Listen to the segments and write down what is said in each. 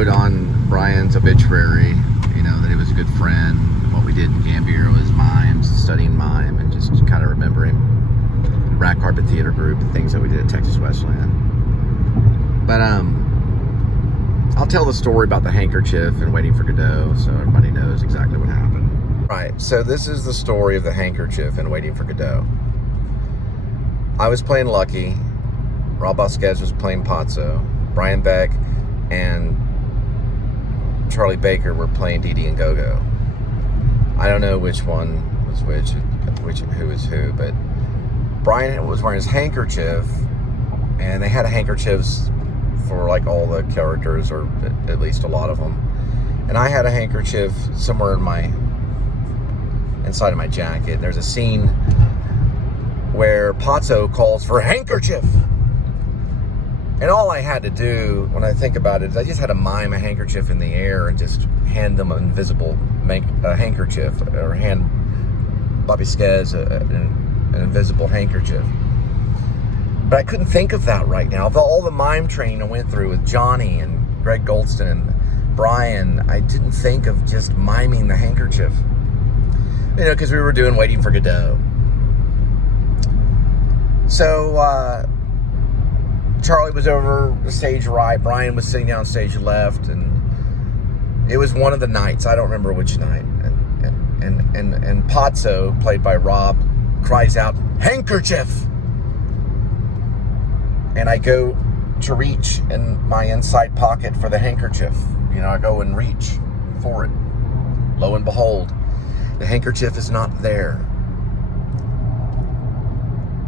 wrote on Brian's obituary, you know, that he was a good friend. What we did in Gambier was mimes, studying mime, and just kind of remembering Rat Carpet Theater Group, the things that we did at Texas Westland. But I'll tell the story about the handkerchief and Waiting for Godot, so everybody knows exactly what happened. Right, so this is the story of the handkerchief and Waiting for Godot. I was playing Lucky, Rob Vasquez was playing Pazzo, Brian Beck and Charlie Baker were playing Dee Dee and Go-Go. I don't know which one was which, who was who, but Brian was wearing his handkerchief, and they had handkerchiefs for like all the characters, or at least a lot of them. And I had a handkerchief somewhere inside of my jacket. There's a scene where Pazzo calls for a handkerchief. And all I had to do, when I think about it, is I just had to mime a handkerchief in the air and just hand them an invisible handkerchief, or hand Bobby Skez an invisible handkerchief. But I couldn't think of that right now. Of all the mime training I went through with Johnny and Greg Goldston and Brian, I didn't think of just miming the handkerchief. You know, because we were doing Waiting for Godot. So, Charlie was over the stage right, Brian was sitting down stage left, and it was one of the nights, I don't remember which night, and Pazzo, played by Rob, cries out, "Handkerchief!" And I go to reach in my inside pocket for the handkerchief. You know, I go and reach for it. Lo and behold, the handkerchief is not there.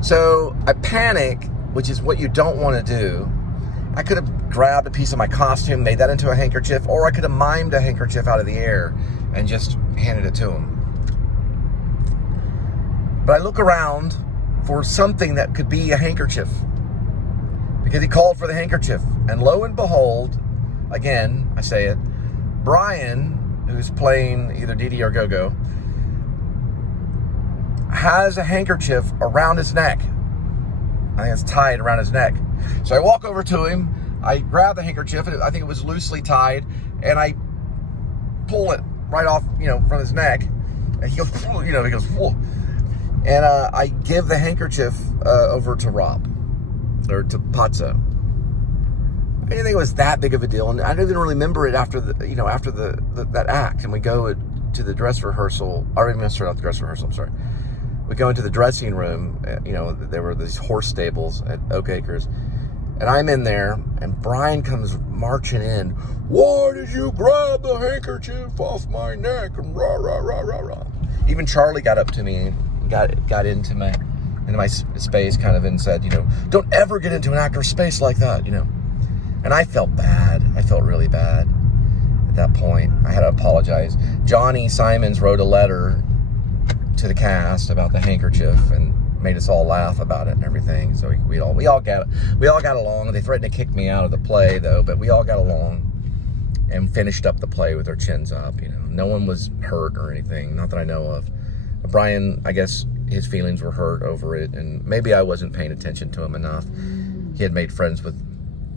So I panic, which is what you don't want to do. I could have grabbed a piece of my costume, made that into a handkerchief, or I could have mimed a handkerchief out of the air and just handed it to him. But I look around for something that could be a handkerchief, because he called for the handkerchief. And lo and behold, again, I say it, Brian, who's playing either Dee Dee or Go-Go, has a handkerchief around his neck. I think it's tied around his neck. So I walk over to him, I grab the handkerchief, I think it was loosely tied, and I pull it right off, you know, from his neck. And he goes, you know, whoa. And I give the handkerchief over to Rob, or to Pazzo. I didn't think it was that big of a deal, and I don't even remember it after that act. And we go to the dress rehearsal, or even not the dress rehearsal, I'm sorry. We go into the dressing room, you know, there were these horse stables at Oak Acres, and I'm in there, and Brian comes marching in. "Why did you grab the handkerchief off my neck?" And rah, rah, rah, rah, rah. Even Charlie got up to me and got into my space, kind of, and said, you know, "Don't ever get into an actor's space like that," you know. And I felt bad. I felt really bad at that point. I had to apologize. Johnny Simons wrote a letter to the cast about the handkerchief and made us all laugh about it and everything. So we all got along. They threatened to kick me out of the play though, but we all got along and finished up the play with our chins up. You know, no one was hurt or anything, not that I know of. But Brian, I guess his feelings were hurt over it, and maybe I wasn't paying attention to him enough. He had made friends with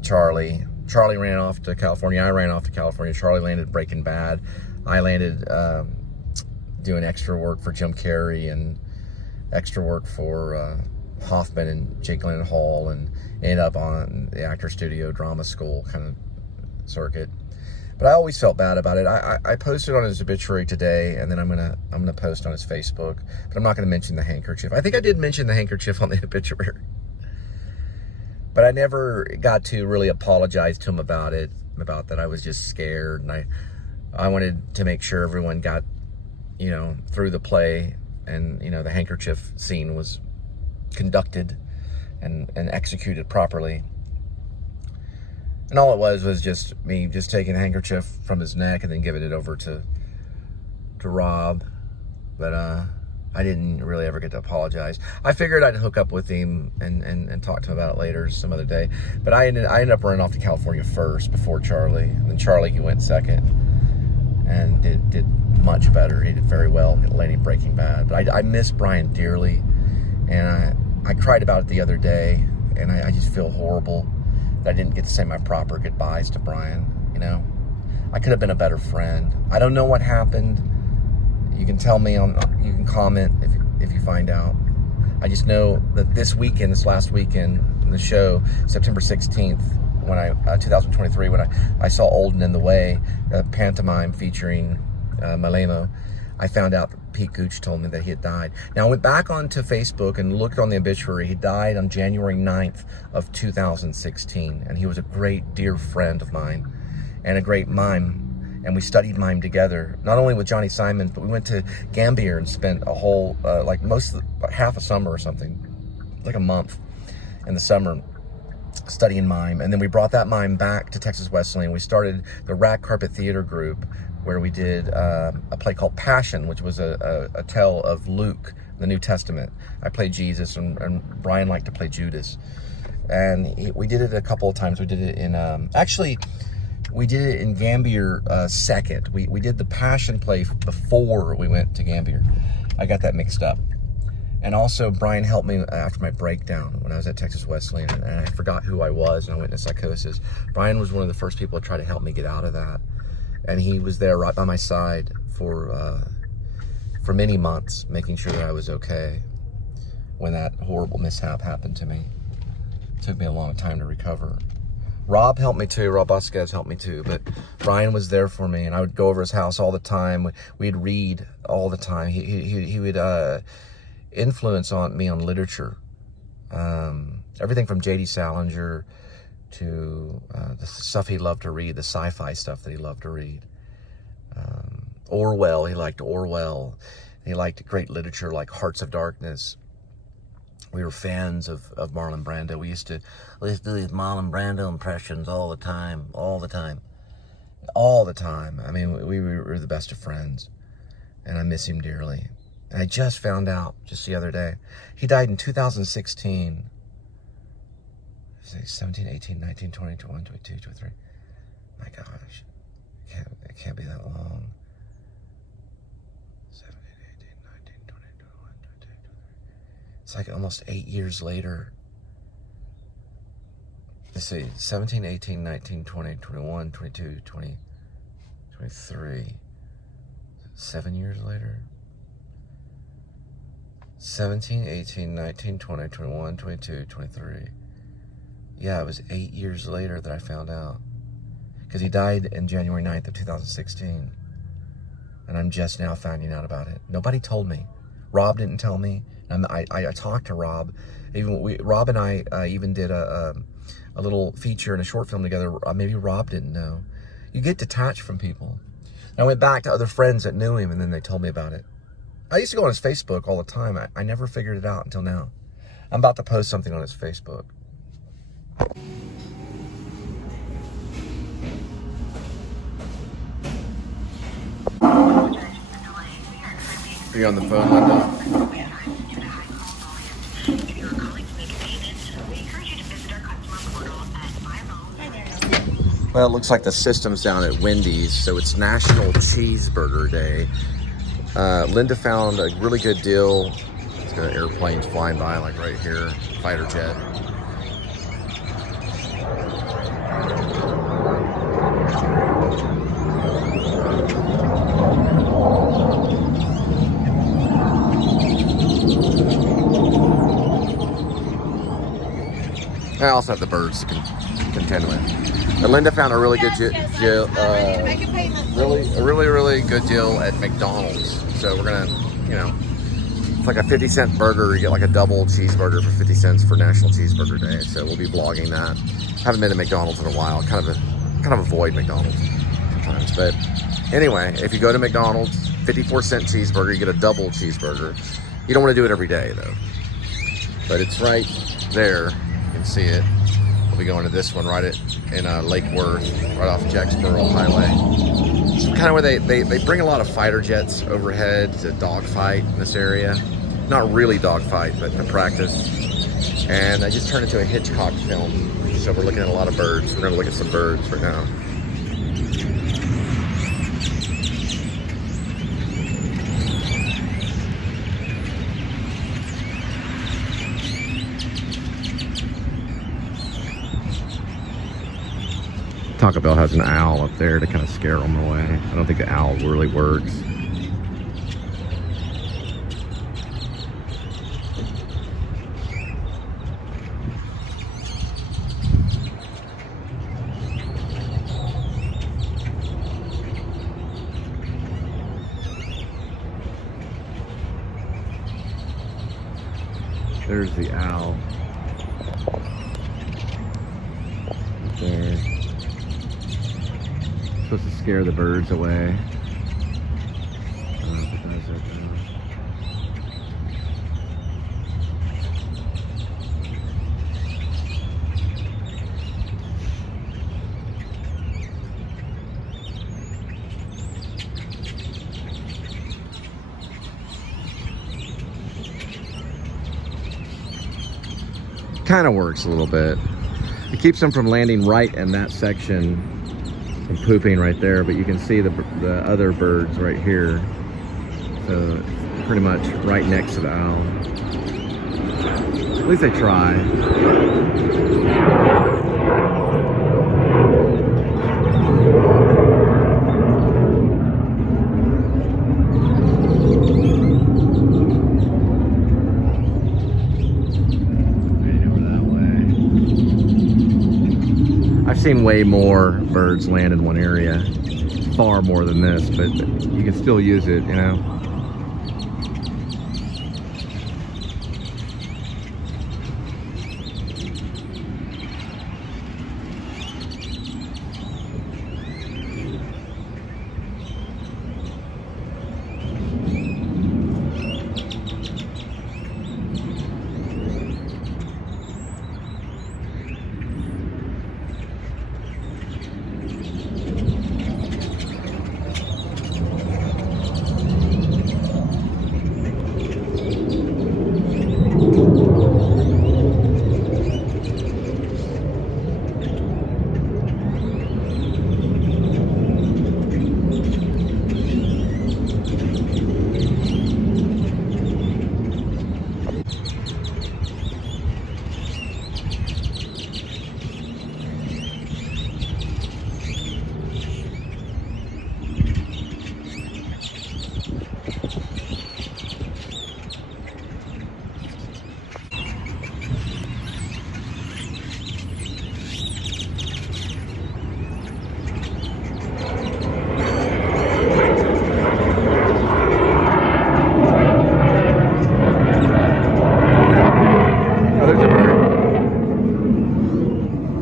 Charlie. Charlie ran off to California. I ran off to California. Charlie landed Breaking Bad. I landed doing extra work for Jim Carrey and extra work for Hoffman and Jake Gyllenhaal, and ended up on the Actor Studio Drama School kind of circuit. But I always felt bad about it. I posted on his obituary today, and then I'm gonna post on his Facebook, but I'm not gonna mention the handkerchief. I think I did mention the handkerchief on the obituary, but I never got to really apologize to him about it, about that I was just scared, and I wanted to make sure everyone got, you know, through the play, and, you know, the handkerchief scene was conducted and executed properly. And all it was just me just taking a handkerchief from his neck and then giving it over to Rob. But I didn't really ever get to apologize. I figured I'd hook up with him and talk to him about it later some other day. But I ended up running off to California first before Charlie. And then Charlie, he went second and did much better. He did very well landing Breaking Bad. But I miss Brian dearly, and I cried about it the other day, and I just feel horrible that I didn't get to say my proper goodbyes to Brian, you know. I could have been a better friend. I don't know what happened. You can tell me you can comment if you find out. I just know that this last weekend in the show, September 16th, 2023, when I saw Old and in the Way, a pantomime featuring Malemo, I found out that Pete Gooch told me that he had died. Now, I went back onto Facebook and looked on the obituary. He died on January 9th of 2016, and he was a great, dear friend of mine and a great mime. And we studied mime together, not only with Johnny Simons, but we went to Gambier and spent a whole, half a summer or something, like a month in the summer, studying mime. And then we brought that mime back to Texas Wesleyan. We started the Rag Carpet Theater Group, where we did a play called Passion, which was a tale of Luke, the New Testament. I played Jesus, and Brian liked to play Judas. And we did it a couple of times. We did it in, we did it in Gambier second. We did the Passion play before we went to Gambier. I got that mixed up. And also, Brian helped me after my breakdown when I was at Texas Wesleyan, and I forgot who I was, and I went into psychosis. Brian was one of the first people to try to help me get out of that. And he was there right by my side for many months, making sure that I was okay when that horrible mishap happened to me. It took me a long time to recover. Rob helped me too. Rob Vasquez helped me too. But Brian was there for me, and I would go over his house all the time. We'd read all the time. He would influence me on literature. Everything from J.D. Salinger to the stuff he loved to read, the sci-fi stuff that he loved to read. Orwell, he liked Orwell. He liked great literature like Hearts of Darkness. We were fans of Marlon Brando. We used to do these Marlon Brando impressions all the time. I mean, we were the best of friends, and I miss him dearly. And I just found out just the other day, he died in 2016. 17, 18, 19, 20, 21, 22, 23. My gosh, it can't be that long. 17, 18, 19, 20, 21, 22, 23. It's like almost 8 years later. Let's see, 17, 18, 19, 20, 21, 22, 20, 23. 7 years later? 17, 18, 19, 20, 21, 22, 23. Yeah, it was 8 years later that I found out. Because he died in January 9th of 2016. And I'm just now finding out about it. Nobody told me. Rob didn't tell me. I talked to Rob. Rob and I even did a little feature and a short film together. Maybe Rob didn't know. You get detached from people. And I went back to other friends that knew him, and then they told me about it. I used to go on his Facebook all the time. I never figured it out until now. I'm about to post something on his Facebook. Are you on the phone, Linda? Well, it looks like the system's down at Wendy's, so it's National Cheeseburger Day. Linda found a really good deal. It's got airplanes flying by, like right here, fighter jet. I also have the birds to contend with. And Linda found a really good deal, really good deal at McDonald's. So we're gonna, it's like a 50-cent burger. You get like a double cheeseburger for 50 cents for National Cheeseburger Day. So we'll be vlogging that. Haven't been to McDonald's in a while. Kind of avoid McDonald's sometimes. But anyway, if you go to McDonald's, 54-cent cheeseburger, you get a double cheeseburger. You don't want to do it every day though. But it's right there. You can see it. We'll be going to this one right in Lake Worth, right off Jacksboro Highway. It's kind of where they bring a lot of fighter jets overhead to dogfight in this area. Not really dogfight, but to practice. And I just turned it into a Hitchcock film. So we're looking at a lot of birds. We're gonna look at some birds right now. Taco Bell has an owl up there to kind of scare them away. I don't think the owl really works. There's the owl. Right there. Supposed to scare the birds away. I don't know if it does it though. Kind of works a little bit. It keeps them from landing right in that section and pooping right there, but you can see the other birds right here. So pretty much right next to the owl. At least they try. I've seen way more birds land in one area, far more than this, but you can still use it, you know.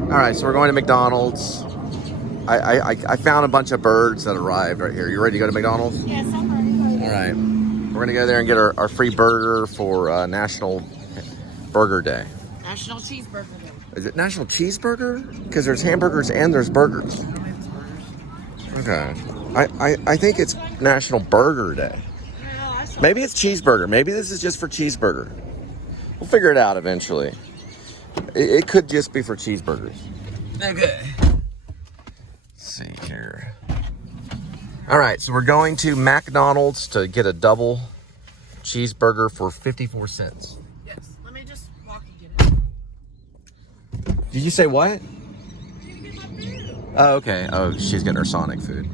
Alright, so we're going to McDonald's. I found a bunch of birds that arrived right here. You ready to go to McDonald's? Yes, I'm ready. Alright. We're going to go there and get our free burger for National Burger Day. National Cheeseburger Day. Is it National Cheeseburger? Because there's hamburgers and there's burgers. I don't think it's burgers. Okay. I think it's National Burger Day. Yeah, I saw Maybe it's cheeseburger. Maybe this is just for cheeseburger. We'll figure it out eventually. It could just be for cheeseburgers. Okay. Let's see here. All right, so we're going to McDonald's to get a double cheeseburger for 54 cents. Yes, let me just walk and get it. Did you say what? I need to get my food. Oh, okay. Oh, she's getting her Sonic food.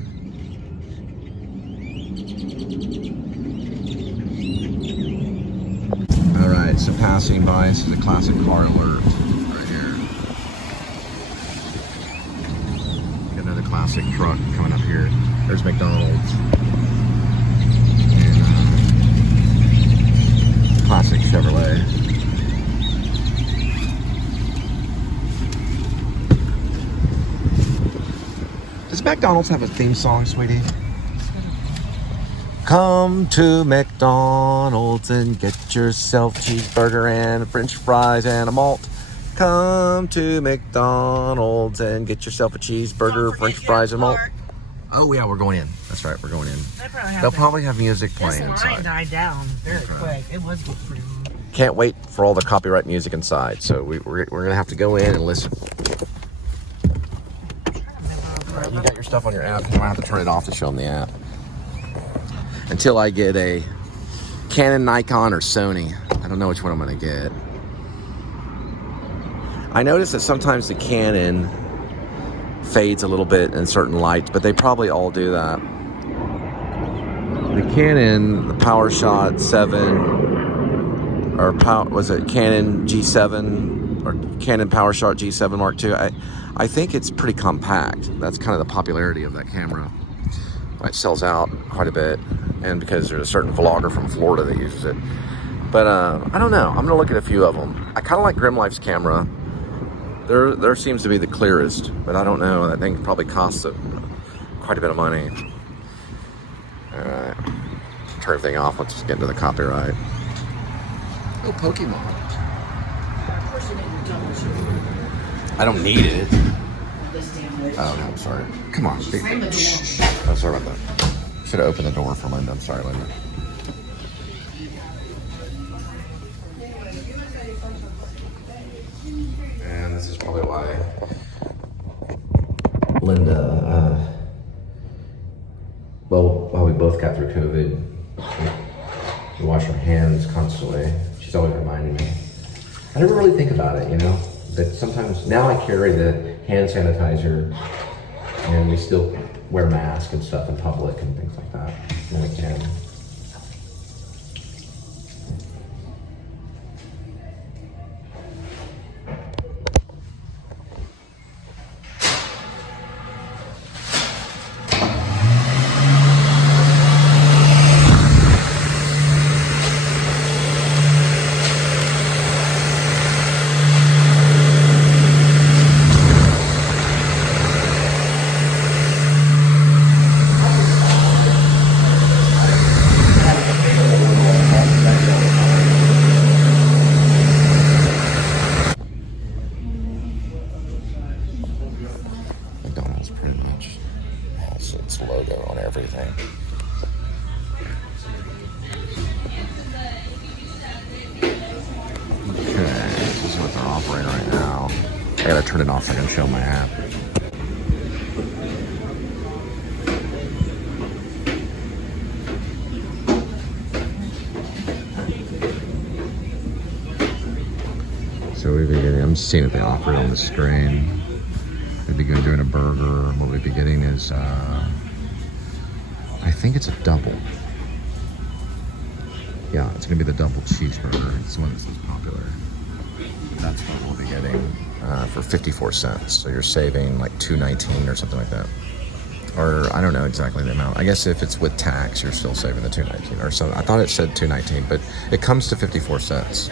All right, so passing by, this is a classic car alert right here. Got another classic truck coming up here. There's McDonald's. And, classic Chevrolet. Does McDonald's have a theme song, sweetie? Come to McDonald's and get yourself a cheeseburger and french fries and a malt. Come to McDonald's and get yourself a cheeseburger, french fries, and malt. Oh, yeah, we're going in. That's right, we're going in. They'll probably have music playing inside. inside. This line died down very quick. It was pretty. Can't wait for all the copyright music inside, so we're going to have to go in and listen. You got your stuff on your app. You might have to turn it off to show them the app. Until I get a Canon, Nikon, or Sony. I don't know which one I'm going to get. I noticed that sometimes the Canon fades a little bit in certain lights, but they probably all do that. The Canon, the PowerShot 7, or was it Canon G7 or Canon PowerShot G7 Mark II? I think it's pretty compact. That's kind of the popularity of that camera. It sells out quite a bit, and because there's a certain vlogger from Florida that uses it. But I don't know. I'm gonna look at a few of them. I kind of like Grimlife's camera. There seems to be the clearest, but I don't know. That thing probably costs quite a bit of money. All right, turn everything off. Let's just get into the copyright. Oh, Pokemon. I don't need it. Oh, no, I'm sorry. Come on. Oh, sorry about that. Should have opened the door for Linda. I'm sorry, Linda. And this is probably why Linda, while we both got through COVID, we wash our hands constantly. She's always reminding me. I never really think about it, you know? But sometimes, now I carry the hand sanitizer, and we still wear masks and stuff in public and things like that when we can. McDonald's pretty much has its logo on everything. Okay, this is what they're offering right now. I gotta turn it off so I can show my app. So we'll be getting, I'm seeing if they offer it on the screen. We'd be good doing a burger. What we'd be getting is, I think it's a double. Yeah, it's gonna be the double cheeseburger. It's the one that's most popular. That's what we'll be getting for 54 cents. So you're saving like $2.19 or something like that. Or I don't know exactly the amount. I guess if it's with tax, you're still saving the $2.19 or so. I thought it said $2.19, but it comes to 54 cents.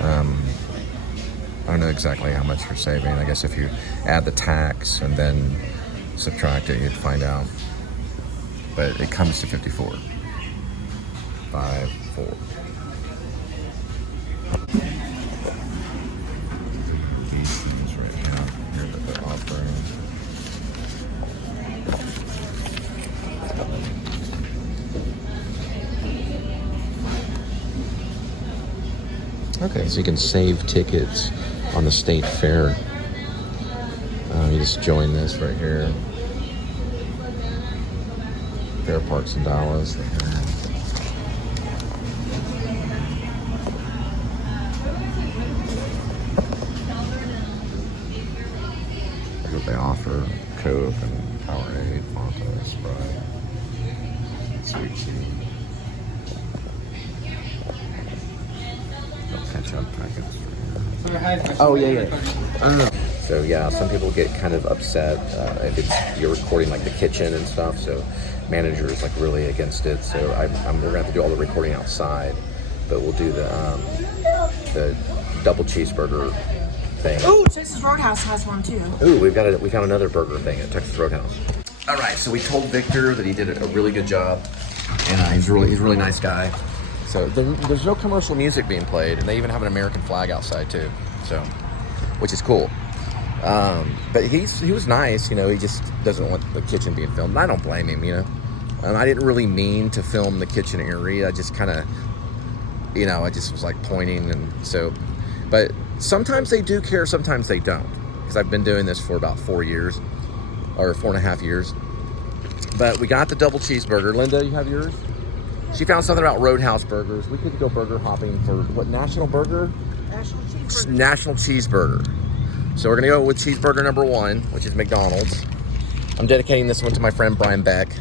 I don't know exactly how much you're saving. I guess if you add the tax and then subtract it, you'd find out. But it comes to 54. 5-4. These right here that they're offering. Okay, so you can save tickets on the state fair. You just join this right here. Fair Parks in Dallas. Right here. That's what they offer. Coke and Powerade, Fanta, Sprite, Sweet Tea. Ketchup packets. Oh yeah. I don't know. So yeah, some people get kind of upset if you're recording like the kitchen and stuff. So managers like really against it. So we're gonna have to do all the recording outside, but we'll do the double cheeseburger thing. Ooh, Texas Roadhouse has one too. Ooh, we found another burger thing at Texas Roadhouse. All right, so we told Victor that he did a really good job, and he's a really nice guy. So there's no commercial music being played, and they even have an American flag outside too. So, which is cool. But he was nice, you know. He just doesn't want the kitchen being filmed. And I don't blame him, you know. I didn't really mean to film the kitchen area. I just kind of, you know, I just was like pointing, and so. But sometimes they do care, sometimes they don't. Because I've been doing this for about 4 years, or 4.5 years. But we got the double cheeseburger. Linda, you have yours? She found something about Roadhouse burgers. We could go burger hopping for what, National Burger? National Cheeseburger. National Cheeseburger. So we're gonna go with cheeseburger number 1, which is McDonald's. I'm dedicating this one to my friend Brian Beck,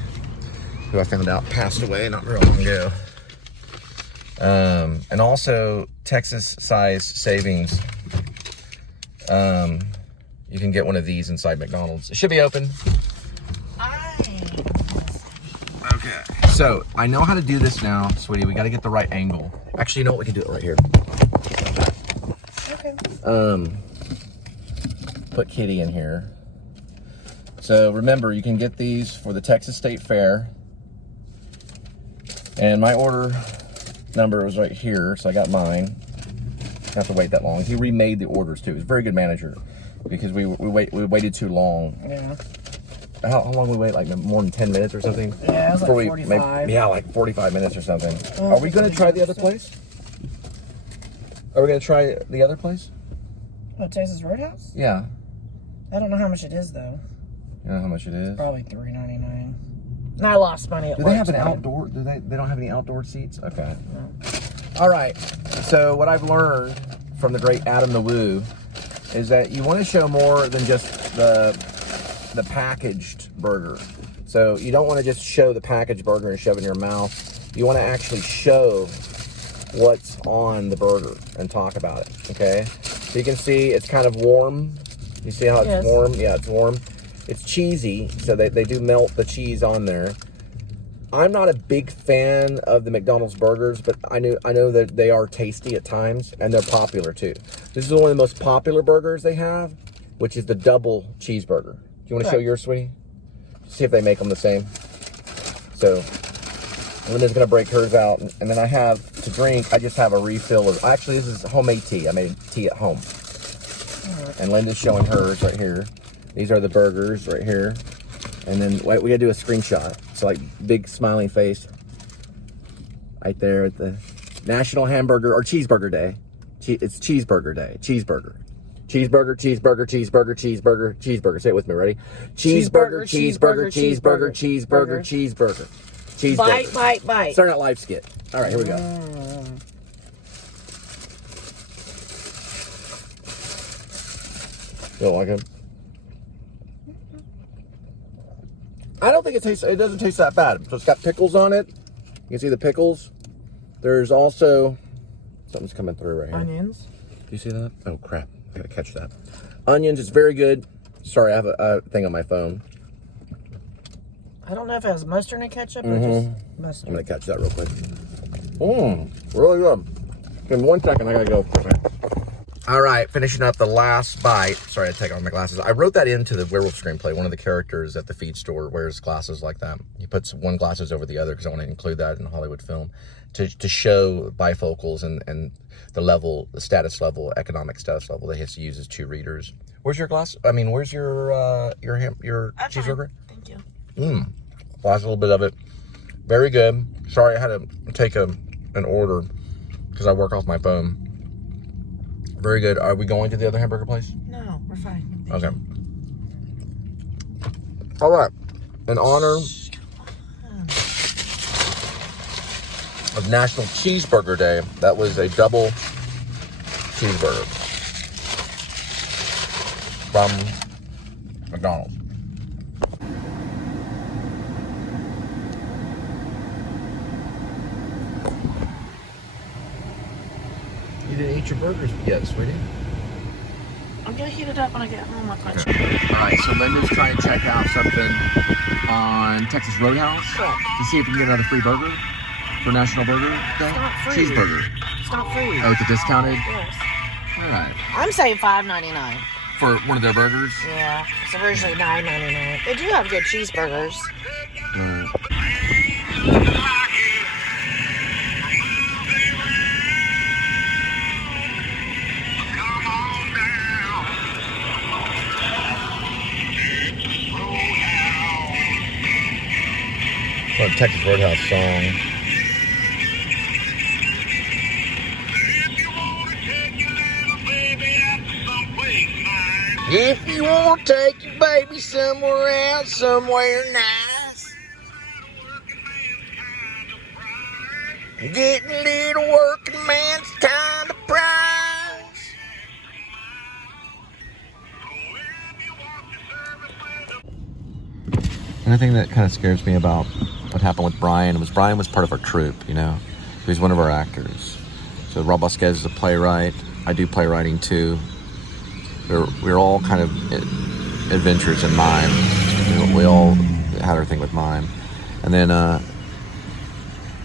who I found out passed away not very long ago. And also Texas size savings. You can get one of these inside McDonald's. It should be open. Okay, so I know how to do this now, sweetie. We got to get the right angle. Actually, you know what? We can do it right here. Okay. Put Kitty in here. So remember, you can get these for the Texas State Fair. And my order number was right here, so I got mine. Don't have to wait that long. He remade the orders too. He's a very good manager because we waited too long. Yeah. How long did we wait? Like more than 10 minutes or something? Yeah, it was like 45. Yeah, like 45 minutes or something. Oh, Are we going to try the other place? Are we going to try the other place? What, Texas Roadhouse? Yeah. I don't know how much it is though. You know how much it is? Probably $3.99. And I lost money at Do work. they have an today. outdoor? They don't have any outdoor seats? Okay. No. All right. So what I've learned from the great A.D.W.C is that you want to show more than just the packaged burger. So you don't want to just show the packaged burger and shove it in your mouth. You want to actually show what's on the burger and talk about it. Okay. So you can see it's kind of warm. You see how it's warm? Yeah, it's warm. It's cheesy, so they do melt the cheese on there. I'm not a big fan of the McDonald's burgers, but I know that they are tasty at times, and they're popular too. This is one of the most popular burgers they have, which is the double cheeseburger. Do you want to show yours, sweetie? See if they make them the same. So Linda's gonna break hers out, and then I have to drink. I just have a refill of. Actually, this is homemade tea. I made tea at home, and Linda's showing hers right here. These are the burgers right here. And then we gotta do a screenshot. So like big smiling face right there at the National Hamburger or Cheeseburger Day. It's Cheeseburger Day. Cheeseburger. Cheeseburger, cheeseburger, cheeseburger, cheeseburger, cheeseburger. Say it with me, ready? Cheeseburger, cheeseburger, cheeseburger, cheeseburger, cheeseburger. Cheeseburger. Bite, bite, bite. Saturday Night Live skit. All right, here we go. You don't like it? I don't think it doesn't taste that bad. So it's got pickles on it. You can see the pickles. There's also, something's coming through right here. Onions. Do you see that? Oh crap, I gotta catch that. Onions, it's very good. Sorry, I have a thing on my phone. I don't know if it has mustard and ketchup or just mustard. I'm gonna catch that real quick. Really good. Give me 1 second, I gotta go for a second. All right, finishing up the last bite. Sorry, I take off my glasses. I wrote that into the werewolf screenplay. One of the characters at the feed store wears glasses like that. He puts one glasses over the other because I want to include that in Hollywood film to show bifocals and the status level, economic status level that he has to use as 2 readers. Where's your glass? I mean, where's your cheeseburger? Thank you. Lost a little bit of it. Very good. Sorry, I had to take an order because I work off my phone. Very good. Are we going to the other hamburger place? No, we're fine. Okay. All right. In honor of National Cheeseburger Day, that was a double cheeseburger from McDonald's. You didn't eat your burgers yet, sweetie. I'm gonna heat it up when I get home. I'll touch Okay. All right, so Linda's trying to check out something on Texas Roadhouse to see if we can get another free burger for National Burger Day. It's not free. Cheeseburger. It's not free. Oh, it's a discounted? Yes. All right. I'm saying $5.99. For one of their burgers? Yeah, it's originally $9.99. They do have good cheeseburgers. Right. What a Texas Roadhouse song. If you want to take your baby somewhere else, somewhere nice, getting a little working man's kind of prize. And the thing that kind of scares me about what happened with Brian was part of our troupe, you know. He's one of our actors. So Rob Vasquez is a playwright. I do playwriting too. We're all kind of adventurers in mime. We all had our thing with mime. And then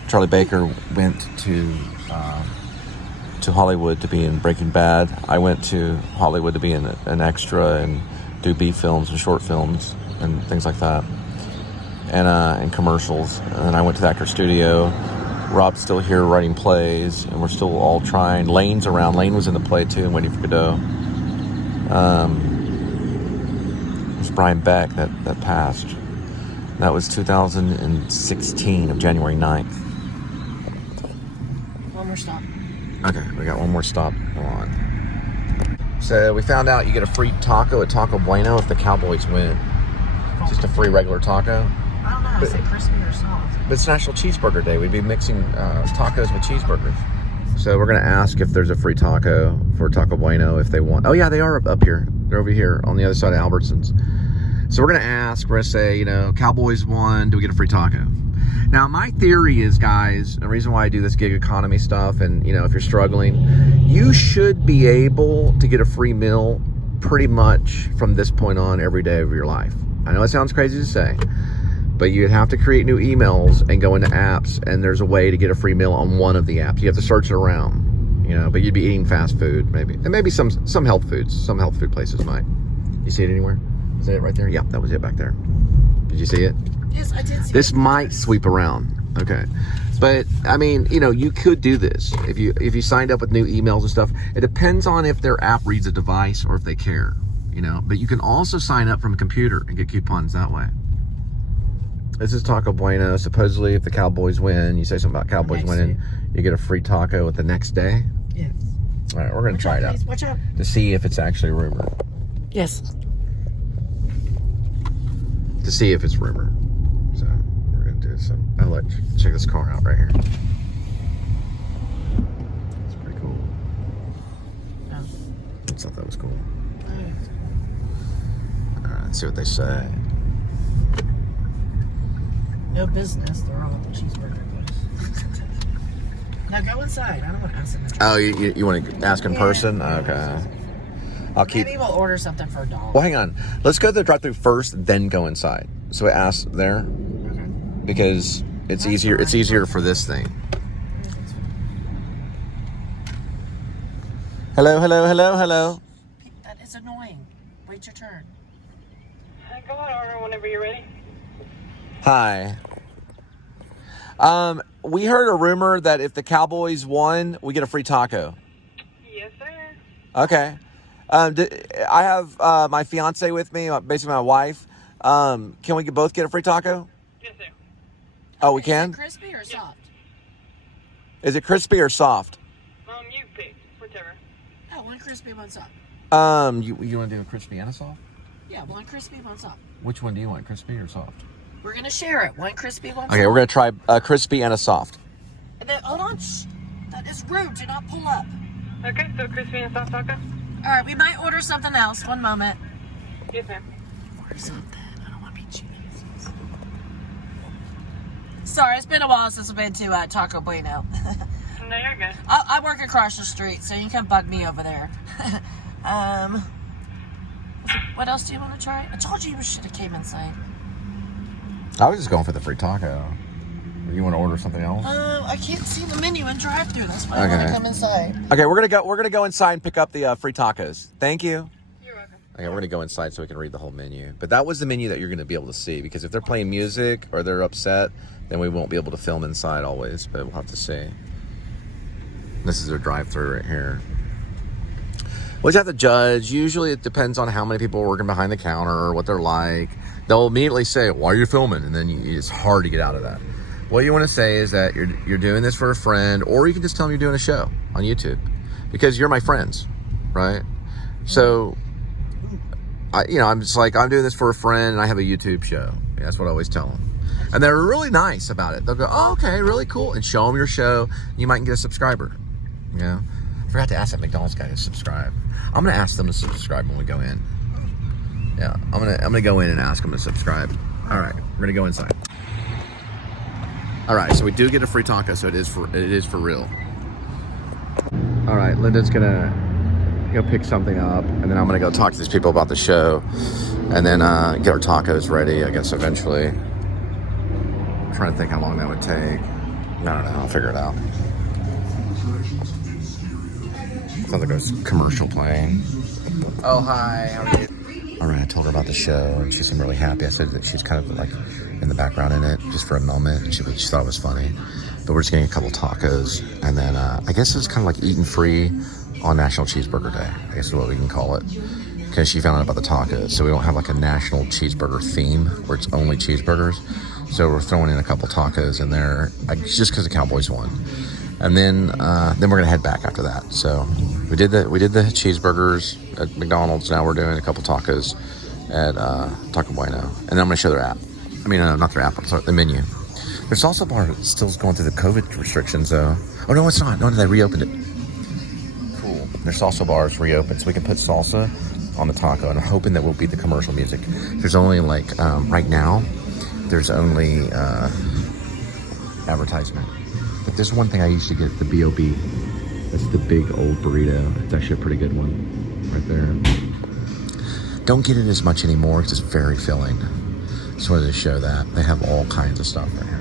Charlie Baker went to Hollywood to be in Breaking Bad. I went to Hollywood to be an extra and do B films and short films and things like that. And commercials. And then I went to the actor studio. Rob's still here writing plays, and we're still all trying. Lane's around. Lane was in the play too, and Waiting for Godot. It was Brian Beck that passed. That was 2016 of January 9th. One more stop. Okay, we got one more stop. Hold on. So we found out you get a free taco at Taco Bueno if the Cowboys win. Just a free regular taco. I don't know. I say crispy or soft. But it's National Cheeseburger Day. We'd be mixing tacos with cheeseburgers. So we're going to ask if there's a free taco for Taco Bueno if they want. Oh, yeah, they are up here. They're over here on the other side of Albertsons. So we're going to ask. We're going to say, you know, Cowboys won. Do we get a free taco? Now, my theory is, guys, the reason why I do this gig economy stuff, and, you know, if you're struggling, you should be able to get a free meal pretty much from this point on every day of your life. I know it sounds crazy to say, but you'd have to create new emails and go into apps, and there's a way to get a free meal on one of the apps. You have to search it around, you know, but you'd be eating fast food, maybe. And maybe some health foods. Some health food places might. You see it anywhere? Is that it right there? Yeah, that was it back there. Did you see it? Yes, I did see this it. might sweep around. Okay. But, I mean, you know, you could do this. If you signed up with new emails and stuff, it depends on if their app reads a device or if they care, you know. But you can also sign up from a computer and get coupons that way. This is Taco Bueno. Supposedly, if the Cowboys win, you say something about Cowboys winning, you get a free taco at the next day. Yes. All right, we're going to try it out. Watch out. To see if it's actually a rumor. Yes. To see if it's rumor. So, we're going to do some. I'll let you check this car out right here. It's pretty cool. Oh. I thought that was cool. All right, let's see what they say. No business. They're all at the cheeseburger place. Now go inside. I don't want to ask them. Oh, you want to ask in person? Okay. I'll keep. Maybe we'll order something for $1. Well, hang on. Let's go to the drive-thru first, then go inside. So I ask there Okay. because it's easier. It's easier for this thing. Hello, hello, hello, hello. That is annoying. Wait your turn. Go ahead, order whenever you're ready. Hi. We heard a rumor that if the Cowboys won, we get a free taco. Yes, sir. Okay. I have my fiance with me, basically my wife. Can we both get a free taco? Yes, sir. Oh, we can? Is it crispy or soft? Is it crispy or soft? You pick, whichever. Oh, one crispy, one soft. You want to do a crispy and a soft? Yeah, one crispy, one soft. Which one do you want, crispy or soft? We're going to share it. One crispy, one soft. Okay, we're going to try a crispy and a soft. And then, hold on. Shh. That is rude. Do not pull up. Okay, so crispy and soft taco? All right, we might order something else. One moment. Yes, ma'am. Order something. I don't want to be cheap. Sorry, it's been a while since I've been to Taco Bueno. No, you're good. I work across the street, so you can bug me over there. What else do you want to try? I told you should have came inside. I was just going for the free taco. You want to order something else? I can't see the menu in drive-thru. That's why I want to come inside. Okay, we're gonna go inside and pick up the free tacos. Thank you. You're welcome. Okay, we're gonna go inside so we can read the whole menu. But that was the menu that you're gonna be able to see, because if they're playing music or they're upset, then we won't be able to film inside always. But we'll have to see. This is their drive-thru right here. We just have to judge. Usually it depends on how many people are working behind the counter or what they're like. They'll immediately say, "Why are you filming?" And then it's hard to get out of that. What you want to say is that you're doing this for a friend, or you can just tell them you're doing a show on YouTube, because you're my friends, right? So, I'm just like, I'm doing this for a friend, and I have a YouTube show. Yeah, that's what I always tell them. And they're really nice about it. They'll go, "Oh, okay, really cool," and show them your show. You might get a subscriber. You know, I forgot to ask that McDonald's guy to subscribe. I'm gonna ask them to subscribe when we go in. Yeah, I'm gonna go in and ask them to subscribe. All right, we're gonna go inside. All right, so we do get a free taco, so it is for real. All right, Linda's gonna go pick something up, and then I'm gonna go talk to these people about the show, and then get our tacos ready, I guess, eventually. I'm trying to think how long that would take. I don't know, I'll figure it out. Sounds like a commercial playing. Oh, hi, how are you? All right, I told her about the show, and she seemed really happy. I said that she's kind of like in the background in it, just for a moment, and she thought it was funny. But we're just getting a couple tacos, and then I guess it's kind of like eating free on National Cheeseburger Day, I guess is what we can call it, because she found out about the tacos. So we don't have like a national cheeseburger theme where it's only cheeseburgers. So we're throwing in a couple tacos in there, just because the Cowboys won. And then we're gonna head back after that. So we did the cheeseburgers at McDonald's. Now we're doing a couple tacos at Taco Bueno, and then I'm gonna show their app. I mean, not their app. I'm sorry, the menu. Their salsa bar is still going through the COVID restrictions, though. Oh no, it's not. No, they reopened it. Cool. Their salsa bar is reopened, so we can put salsa on the taco, and I'm hoping that we'll beat the commercial music. There's only like right now, there's only advertisement. But there's one thing I used to get, the B.O.B. That's the big old burrito. It's actually a pretty good one right there. Don't get it as much anymore because it's very filling. Just wanted to show that. They have all kinds of stuff right here.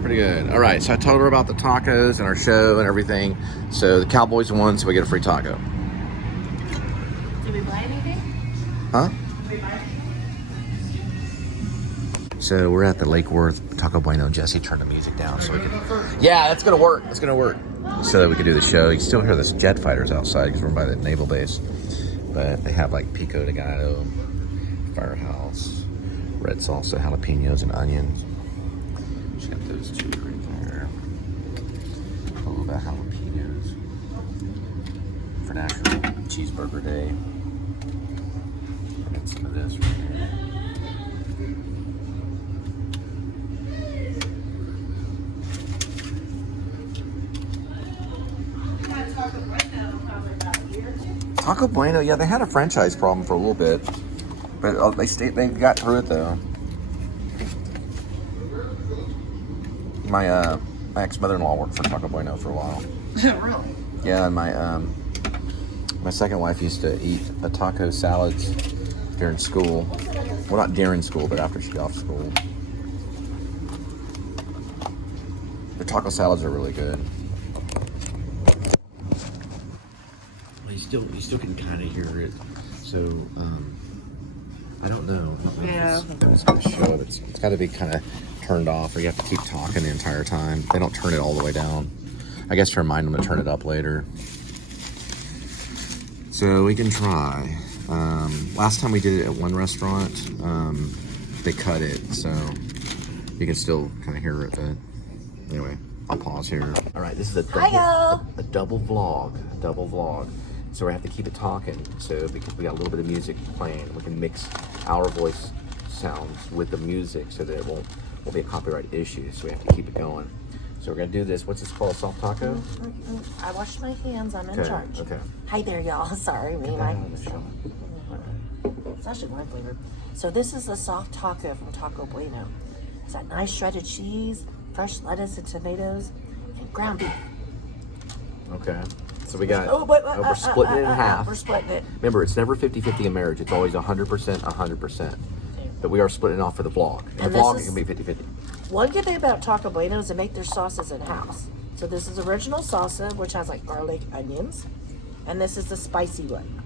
Pretty good. All right, so I told her about the tacos and our show and everything. So the Cowboys won, so we get a free taco. Did we buy anything? Huh? So we're at the Lake Worth Taco Bueno. Jesse turned the music down so we can... Yeah, that's going to work. That's going to work. So that we could do the show. You can still hear this jet fighters outside because we're by the naval base. But they have like pico de gallo, firehouse, red salsa, jalapenos, and onions. Got those two right there. All about jalapenos for National Cheeseburger Day. Got some of this right here. Taco Bueno, yeah, they had a franchise problem for a little bit, but they got through it though. My ex-mother-in-law worked for Taco Bueno for a while. Really? Yeah, and my second wife used to eat taco salads during school. Well, not during school, but after she got off school. The taco salads are really good. You still can kind of hear it. So I don't know. Yeah. It's going to show. It's got to be kind of turned off, or you have to keep talking the entire time. They don't turn it all the way down. I guess to remind them to turn it up later. So we can try. Last time we did it at one restaurant, they cut it, so you can still kind of hear it. But anyway, I'll pause here. All right, this is a double vlog. So we have to keep it talking. So because we got a little bit of music playing, we can mix our voice sounds with the music so that it won't be a copyright issue. So we have to keep it going. So we're gonna do this. What's this called? Soft taco? I washed my hands. I'm in charge. Okay. Hi there, y'all. Sorry, me. It's actually my flavor. So this is the soft taco from Taco Bueno. It's that nice shredded cheese, fresh lettuce and tomatoes, and ground beef. Okay. So we got, we're splitting it in half. We're splitting it. Remember, it's never 50-50 in marriage. It's always 100%, 100%. But we are splitting it off for the vlog. In the vlog, it can be 50-50. One good thing about Taco Bueno is they make their sauces in-house. So this is original salsa, which has like garlic, onions. And this is the spicy one.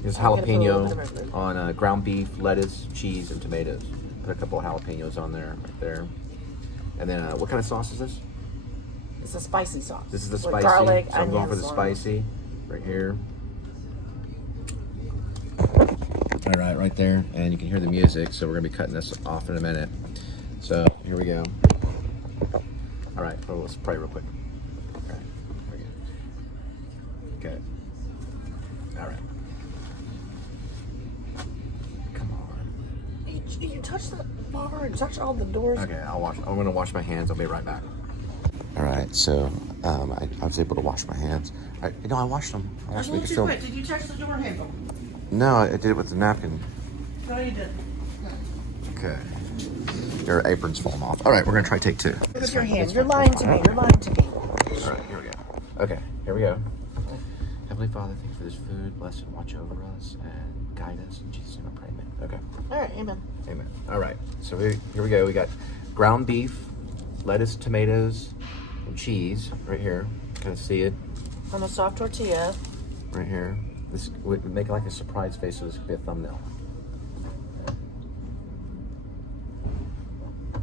There's jalapeno on ground beef, lettuce, cheese, and tomatoes. Put a couple of jalapenos on there, right there. And then, what kind of sauce is this? It's a spicy sauce. This is the with spicy. Garlic, so I'm going for the spicy, right here. All right, right there, and you can hear the music. So we're gonna be cutting this off in a minute. So here we go. All right, well, let's pray real quick. All right, very good. Okay. All right. Come on. You touch the bar and touch all the doors. Okay, I'm gonna wash my hands. I'll be right back. All right, so I was able to wash my hands. I washed them. I washed them. Did you touch the door handle? No, I did it with the napkin. No, you didn't. Okay. Your apron's falling off. All right, we're gonna try take 2. With your hand. You're lying to me. You're lying to me. All right, here we go. Okay, here we go. Heavenly Father, thank you for this food. Bless and watch over us and guide us. In Jesus' name I pray, amen. Okay. All right, amen. Amen. All right, so here we go. We got ground beef, lettuce, tomatoes, and cheese right here. Kind of see it On a soft tortilla. right here. This would make like a surprise face, so this could be a thumbnail.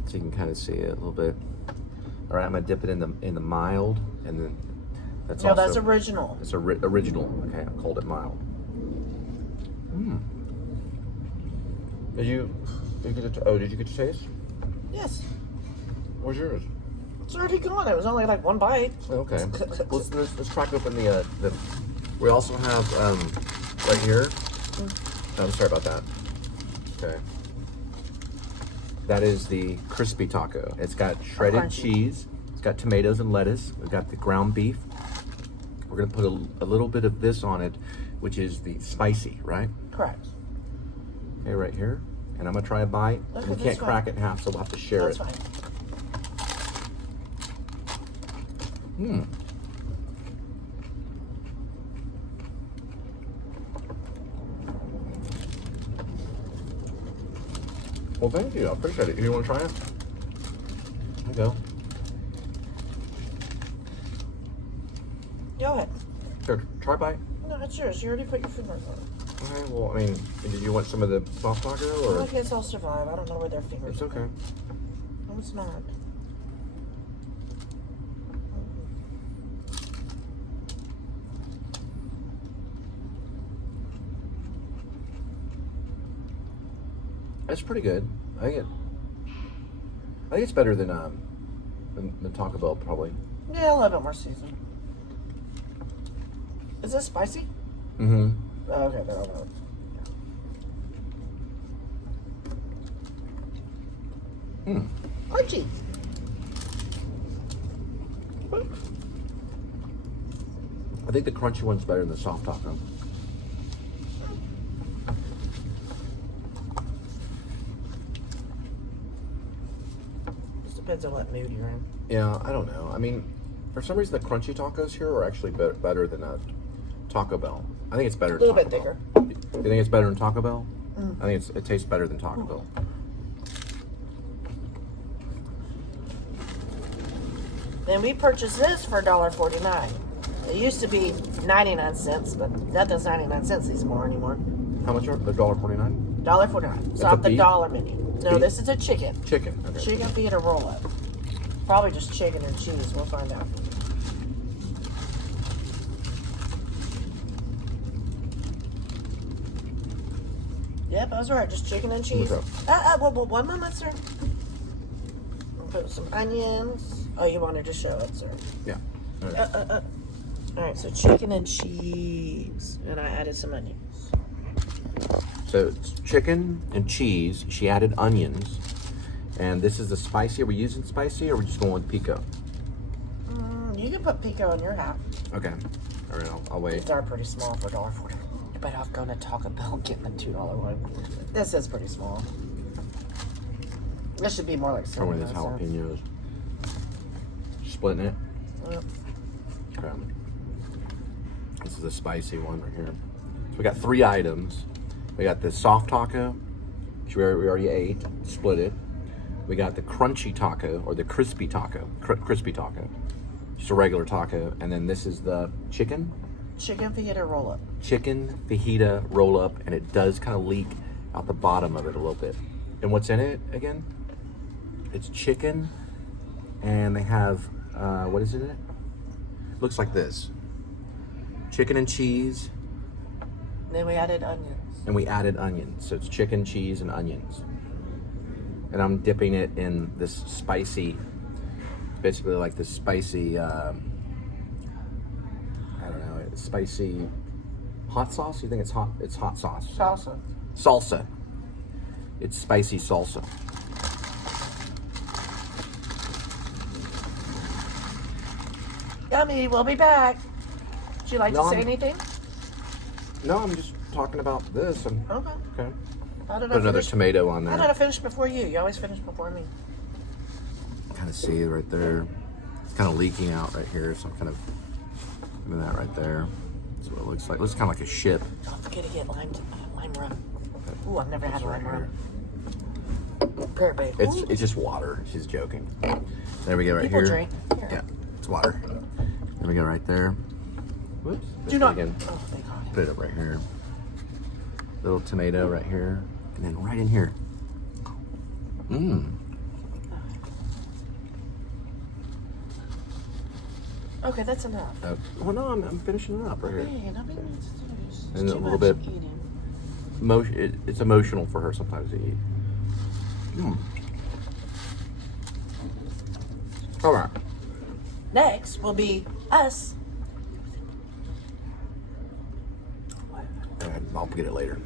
So you can kind of see it a little bit. All right, I'm gonna dip it in the mild, and then that's No, also, that's original. It's original. Okay, I called it mild. Did you get to taste? Yes. Where's yours? It's already gone. It was only like one bite. Okay. let's crack open the. We also have right here. I'm sorry about that. Okay. That is the crispy taco. It's got shredded cheese. It's got tomatoes and lettuce. We've got the ground beef. We're gonna put a little bit of this on it, which is the spicy, right? Correct. Okay, right here. And I'm gonna try a bite. Okay, We can't crack it in half, so we'll have to share That's it. fine. Well, thank you. I appreciate it. You want to try it? There you go. Go ahead. Here, try a bite. No, it's yours. You already put your fingers on it. Okay, well, I mean, did you want some of the soft taco, or? I guess I'll survive. I don't know where their fingers It's okay. No, it's not. It's pretty good. I think it's better than Taco Bell, probably. Yeah, a little bit more seasoned. Is this spicy? Mm-hmm. Oh, okay, then I'll know. Crunchy. I think the crunchy one's better than the soft taco. Just depends on what mood you're in. Yeah, I don't know. I mean, for some reason, the crunchy tacos here are actually better than Taco Bell. I think it's better. A little than bit Taco thicker. Bell. You think it's better than Taco Bell? I think it tastes better than Taco Bell. Then we purchased this for $1.49. It used to be 99 cents, but nothing's 99 cents anymore. How much are the $1.49? $1.49. It's a off the beef? dollar menu. No, Beef? this is a chicken. Chicken. Okay. Chicken fajita roll up. Probably just chicken and cheese. We'll find out. Yep, I was right. Just chicken and cheese. Okay. One moment, sir. I'll put some onions. Oh, you wanted to show it, sir. Yeah. All right. All right, so chicken and cheese, and I added some onions. So it's chicken and cheese. She added onions, and this is the spicy. Are we using spicy, or are we just going with pico? You can put pico in your half. Okay. All right. I'll wait. These are pretty small for $1.49. But I'll go to Taco Bell and get the $2 one. This is pretty small. This should be more like Or one of these 79 cents. jalapenos. Splitting it. Yep. Okay. This is the spicy one right here. So we got 3 items. We got the soft taco, which we already ate, split it. We got the crunchy taco, or the crispy taco, crispy taco. Just a regular taco. And then this is the chicken. Chicken fajita roll up. Chicken fajita roll up, and it does kind of leak out the bottom of it a little bit. And what's in it again? It's chicken, and they have, what is it in it? Looks like this. Chicken and cheese, Then we added onions. and we added onions. So it's chicken, cheese, and onions. And I'm dipping it in this spicy basically like this spicy, I don't know, spicy hot sauce. You think it's hot? It's hot sauce. Salsa. Salsa. It's spicy salsa. Yummy, we'll be back. Would you like No, to say I'm- anything? No, I'm just talking about this. Okay. Okay. How did Put I another finish? tomato on How there. did I finish before you? You always finish before me. Kind of see it right there. It's kind of leaking out right here, so I'm kind of doing that right there. That's what it looks like. It looks kind of like a ship. Don't forget to get lime rum. Ooh, I've never had Right lime here. rum. Pear bait. It's just water. She's joking. There we go, right People here. drink. Here. Yeah, it's water. There we go, right there. Whoops. Do not. Again. Oh, thank God. Put it up right here. Little tomato right here, and then right in here. Mmm. Okay, that's enough. Well, no, I'm finishing it up right here. Hey, nobody needs to do this. It's And a too little much bit. eating. It's emotional for her sometimes to eat. All right. Next will be us. I'll get it later.